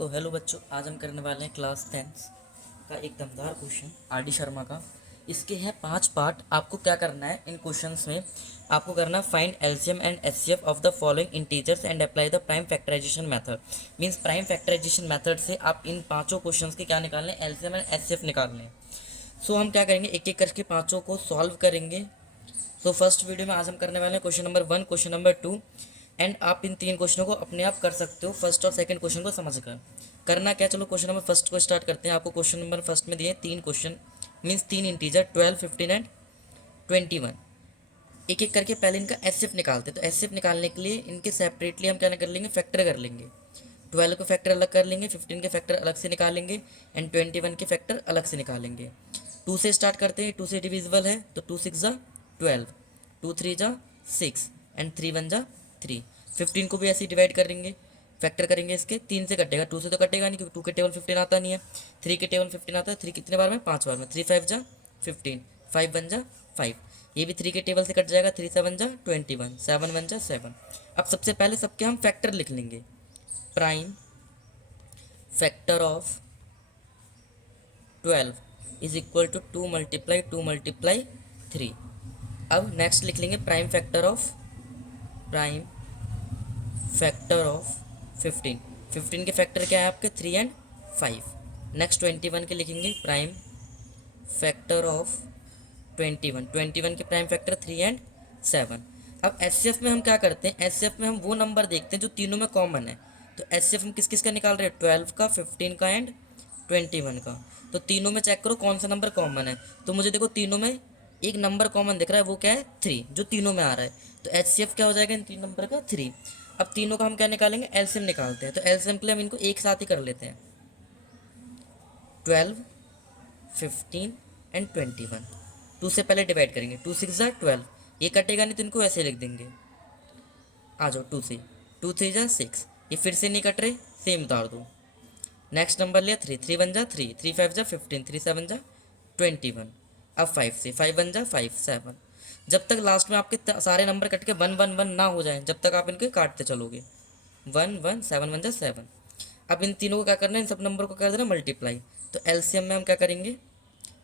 तो हेलो बच्चों, आज हम करने वाले हैं क्लास 10 का एक दमदार क्वेश्चन आर डी शर्मा का। इसके हैं 5 पार्ट। आपको क्या करना है इन क्वेश्चंस में, आपको करना find LCM and HCF of the following integers and apply the prime factorisation method. Means prime factorisation method से आप इन पांचों क्वेश्चंस के क्या निकालने, एलसीएम एंड एचसीएफ निकालने हैं। सो हम क्या करेंगे, एक एक करके पाँचों को सॉल्व करेंगे। तो फर्स्ट वीडियो में आज हम करने वाले हैं question number 1, question number 2 and आप इन 3 क्वेश्चनों को अपने आप कर सकते हो फर्स्ट और सेकंड क्वेश्चन को समझकर। करना क्या, चलो क्वेश्चन नंबर फर्स्ट को स्टार्ट करते हैं। आपको क्वेश्चन नंबर फर्स्ट में दिए 3 क्वेश्चन, मीन्स 3 इंटीजर 12, 15 एंड 21। एक एक करके पहले इनका एचसीएफ निकालते हैं। तो एचसीएफ निकालने के लिए इनके सेपरेटली हम क्या कर लेंगे, फैक्टर कर लेंगे। 12 को फैक्टर अलग कर लेंगे, 15 के फैक्टर अलग से निकालेंगे एंड 21 के फैक्टर अलग से निकालेंगे। 2 से स्टार्ट करते हैं, 2 से डिविजिबल है तो 2 6 जा 12, 2 3 जा 6 एंड 3 1 जा 3। 15 को भी ऐसे ही डिवाइड करेंगे, फैक्टर करेंगे इसके, 3 से कटेगा, 2 से तो कटेगा नहीं क्योंकि 2 के टेबल 15 आता नहीं है। 3 के टेबल 15 आता है, 3 कितने बार में, 5 बार में। 3 5 जा 15, 5 1 जा 5, ये भी 3 के टेबल से कट जाएगा। 3 7 जा 21, 7 1 जा 7। अब सबसे पहले सबके हम फैक्टर लिख लेंगे। Prime factor of 12 is equal to 2 multiply 3। अब नेक्स्ट लिख लेंगे प्राइम फैक्टर ऑफ 15। 15 के फैक्टर क्या है आपके, 3 एंड 5। नेक्स्ट 21 के लिखेंगे प्राइम फैक्टर ऑफ 21 के प्राइम फैक्टर 3 एंड 7। अब एचसीएफ में हम क्या करते हैं, एचसीएफ में हम वो नंबर देखते हैं जो तीनों में कॉमन है। तो एचसीएफ हम किस किस का निकाल रहे हैं, 12 का, 15 का एंड 21 का। तो तीनों में चेक करो कौन सा नंबर कॉमन है। तो मुझे देखो तीनों में एक नंबर कॉमन दिख रहा है, वो क्या है, 3, जो तीनों में आ रहा है। तो एचसीएफ क्या हो जाएगा इन 3 नंबर का, 3। अब तीनों का हम क्या निकालेंगे, एलसीएम निकालते हैं। तो एलसीएम के लिए हम इनको एक साथ ही कर लेते हैं, 12, 15 एंड 21। 2 से पहले डिवाइड करेंगे, 2 6 जा 12, ये कटेगा नहीं तो इनको ऐसे लिख देंगे। आ जाओ 2 से, 2 3 जा 6, ये फिर से नहीं कट रहे, सेम उतार दो। नेक्स्ट नंबर लिया 3, 3 1 जा 3, 3 5 जा 15, 3 7 जा 21। अब 5 से, 5 1 जा 5 7। जब तक लास्ट में आपके सारे नंबर कट के 1 1 1 ना हो जाए, जब तक आप इनके काटते चलोगे। 1 1 7 1 जा 7। अब इन तीनों को क्या करना है, इन सब नंबर को कर देना मल्टीप्लाई। तो एलसीएम में हम क्या करेंगे,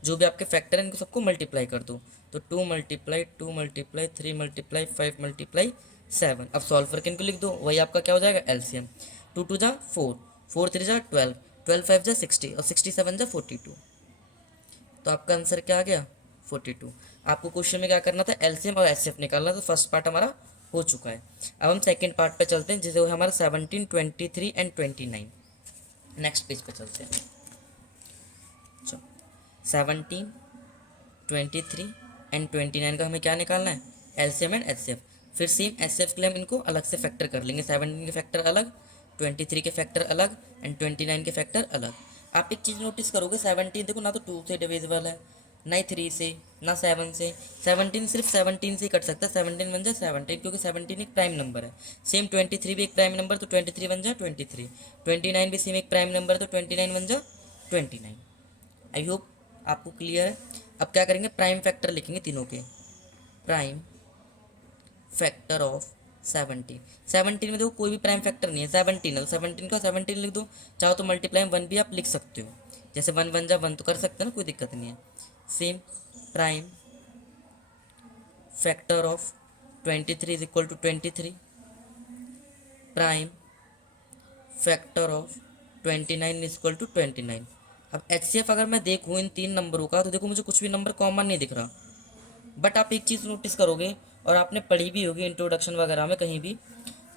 जो भी आपके फैक्टर हैं इनको सबको मल्टीप्लाई कर दो। तो 2 मल्टीप्लाई 3 मल्टीप्लाई 5 मल्टीप्लाई 7। अब सॉल्व करके इनको लिख दो, वही आपका क्या हो जाएगा, एलसीएम। 2 2 जा 4, 4 3 जा 12, 12 5 जा 60 और 67 जा 42। तो आपका आंसर क्या आ गया, 42। आपको क्वेश्चन में क्या करना था, एलसीएम और एचसीएफ निकालना। तो फर्स्ट पार्ट हमारा हो चुका है। अब हम सेकंड पार्ट पे चलते हैं, जिसे हमारा 17, 23 एंड 29। नेक्स्ट पेज पे चलते हैं। 17, 23 एंड 29 का हमें क्या निकालना है, एलसीएम एंड एचसीएफ। फिर सेम एचसीएफ के लिए हम इनको अलग से फैक्टर कर लेंगे। 17 के फैक्टर अलग, 23 के फैक्टर अलग एंड 29 के फैक्टर अलग। आप एक चीज़ नोटिस करोगे, 17 देखो ना तो 2 से डिविजिबल है, ना ही 3 से, ना 7 से। 17 सिर्फ 17 से ही कट सकता है, 17 बन जाए 17, क्योंकि 17 एक प्राइम नंबर है। सेम 23 भी एक प्राइम नंबर, तो 23 बन जाए 23। 29 भी सेम एक प्राइम नंबर है, तो 29 बन जाए 29। आई होप आपको क्लियर है। अब क्या करेंगे, प्राइम फैक्टर लिखेंगे तीनों के। Prime factor of 17। 17 में देखो कोई भी प्राइम फैक्टर नहीं है, 17 है तो 17 का 17 लिख दो। चाहो तो मल्टीप्लाई 1 भी आप लिख सकते हो, जैसे 1 1 जा 1 तो कर सकते हो ना, कोई दिक्कत नहीं है। Same prime factor of 23 is equal to 23। Prime factor of 29 is equal to 29। अब एचसीएफ अगर मैं देखूँ इन 3 नंबरों का, तो देखो मुझे कुछ भी नंबर कॉमन नहीं दिख रहा। बट आप एक चीज़ नोटिस करोगे, और आपने पढ़ी भी होगी इंट्रोडक्शन वगैरह में कहीं भी,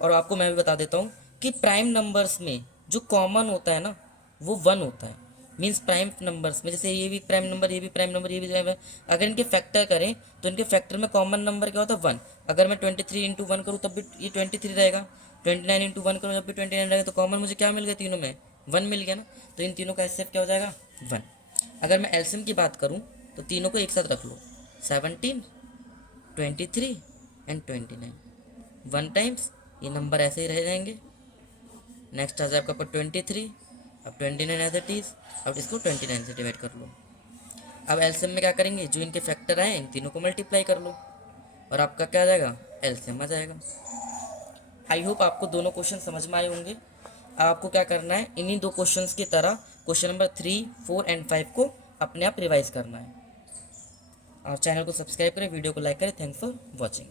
और आपको मैं भी बता देता हूँ कि प्राइम नंबर्स में जो कॉमन होता है ना, वो 1 होता है। मीन्स प्राइम नंबर्स में, जैसे ये भी प्राइम नंबर, ये भी प्राइम नंबर, ये भी प्राइम, अगर इनके फैक्टर करें तो इनके फैक्टर में कॉमन नंबर क्या होता है, 1। अगर मैं 23 इंटू 1 करूँ तब भी ये 23 रहेगा, 29 इंटू 1 करूँ तब भी 29 रहेगा। तो कॉमन मुझे क्या मिल गया, तीनों में 1 मिल गया ना। तो इन तीनों का एचसीएफ क्या हो जाएगा, 1। अगर मैं एलसीएम की बात करूँ तो तीनों को एक साथ रख लो, 17, 23 एंड 29। 1 टाइम्स ये नंबर ऐसे ही रह जाएंगे। नेक्स्ट आ जाए आपका 23, अब 29 एज इट इज़। अब इसको 29 से डिवाइड कर लो। अब एलसीएम में क्या करेंगे, जो इनके फैक्टर आए इन तीनों को मल्टीप्लाई कर लो, और आपका क्या आ जाएगा, एलसीएम आ जाएगा। आई होप आपको दोनों क्वेश्चन समझ में आए होंगे। आपको क्या करना है, इन्हीं 2 क्वेश्चंस की तरह क्वेश्चन नंबर 3, 4 एंड 5 को अपने आप रिवाइज करना है। और चैनल को सब्सक्राइब करें, वीडियो को लाइक करें। Thanks for watching.